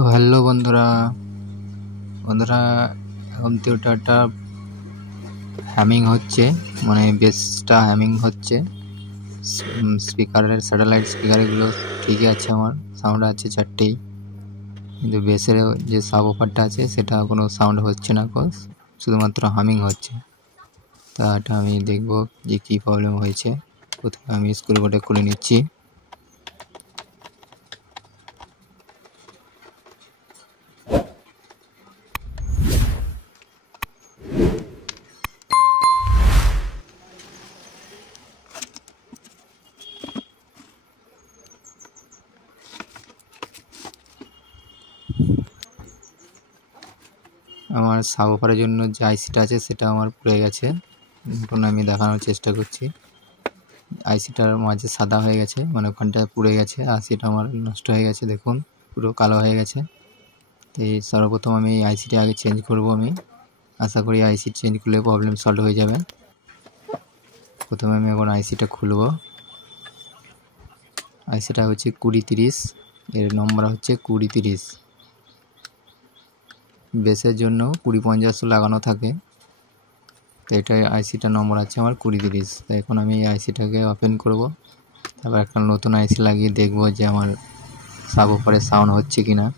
তো হ্যালো বন্ধুরা বন্ধুরা কম্পিউটারটা হ্যামিং হচ্ছে, মানে বেসটা হ্যামিং হচ্ছে। স্পিকারের স্যাটেলাইট স্পিকারগুলো ঠিকই আছে, আমার সাউন্ড আছে চারটেই, কিন্তু বেসের যে সাব অফারটা আছে সেটা কোনো সাউন্ড হচ্ছে না, শুধুমাত্র হামিং হচ্ছে। তা এটা আমি দেখব যে কী প্রবলেম হয়েছে। প্রথমে আমি স্ক্রু বোর্ডে খুলে নিচ্ছি। আমার সাব অফারের জন্য যে আইসিটা আছে সেটা আমার পুড়ে গেছে। এখন আমি দেখানোর চেষ্টা করছি। আইসিটার মাঝে সাদা হয়ে গেছে, মানে ওখানটায় পুড়ে গেছে, আর সেটা আমার নষ্ট হয়ে গেছে, দেখুন পুরো কালো হয়ে গেছে। তো এই সর্বপ্রথম আমি এই আইসিটা আগে চেঞ্জ করব। আমি আশা করি আইসি চেঞ্জ করলে প্রবলেম সলভ হয়ে যাবে। প্রথমে আমি এখন আইসিটা খুলব। আইসিটা হচ্ছে 2030, এর নম্বর হচ্ছে 2030। বেসের জন্য 2050 লাগানো থাকে, তো এটা আইসিটা নম্বর আছে আমার 2030। তো এখন আমি এই আইসিটাকে ওপেন করব, তারপর একটা নতুন আইসি লাগিয়ে দেখব যে আমার সাব অফারে সাউন্ড হচ্ছে কি না।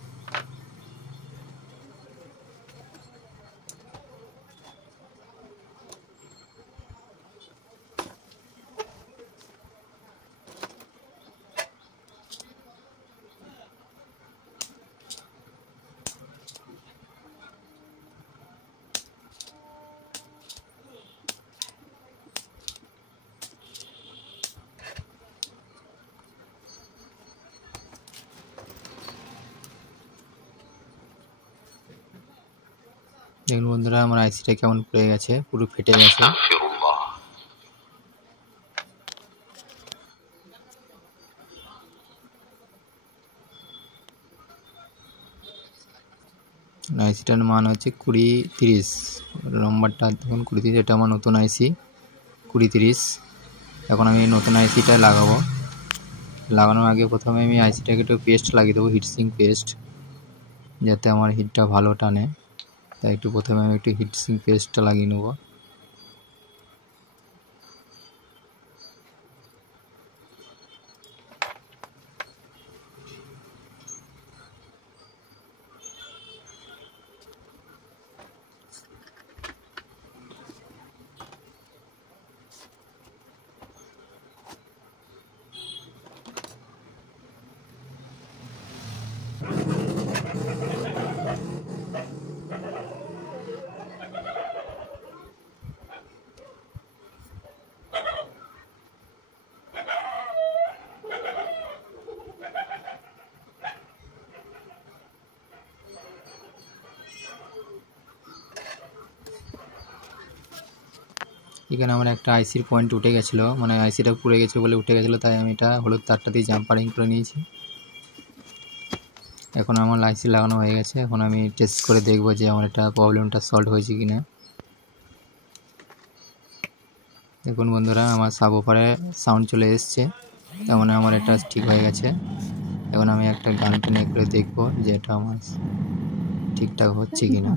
দেখুন বন্ধুরা, আমার আইসিটা কেমন পড়ে গেছে, পুরো ফেটে গেছে। আইসিটার মান হচ্ছে 2030, নম্বরটা দেখুন 2030, এটা আমার নতুন আইসি 2030। এখন আমি নতুন আইসিটা লাগাবো। লাগানোর আগে প্রথমে আমি আইসিটাকে একটু পেস্ট লাগিয়ে দেবো, হিটসিং পেস্ট, যাতে আমার হিটটা ভালো টানে। তাই প্রথমে আমি একটু হিটসিং পেস্টটা লাগিয়ে নেব। এখানে আমার একটা আইসির পয়েন্ট উঠে গেছিলো, মানে আইসিটা পুড়ে গেছে বলে উঠে গেছিলো, তাই আমি এটা হলুদ তারটা দিয়ে জাম্পারিং করে নিয়েছি। এখন আমার আইসি লাগানো হয়ে গেছে। এখন আমি টেস্ট করে দেখব যে আমার এটা প্রবলেমটা সলভ হয়েছে কি না। দেখুন বন্ধুরা, আমার সাব অফারে সাউন্ড চলে এসছে, তার মানে আমার এটা ঠিক হয়ে গেছে। এখন আমি একটা গান প্লে করে দেখব যে এটা আমার ঠিকঠাক হচ্ছে কি না।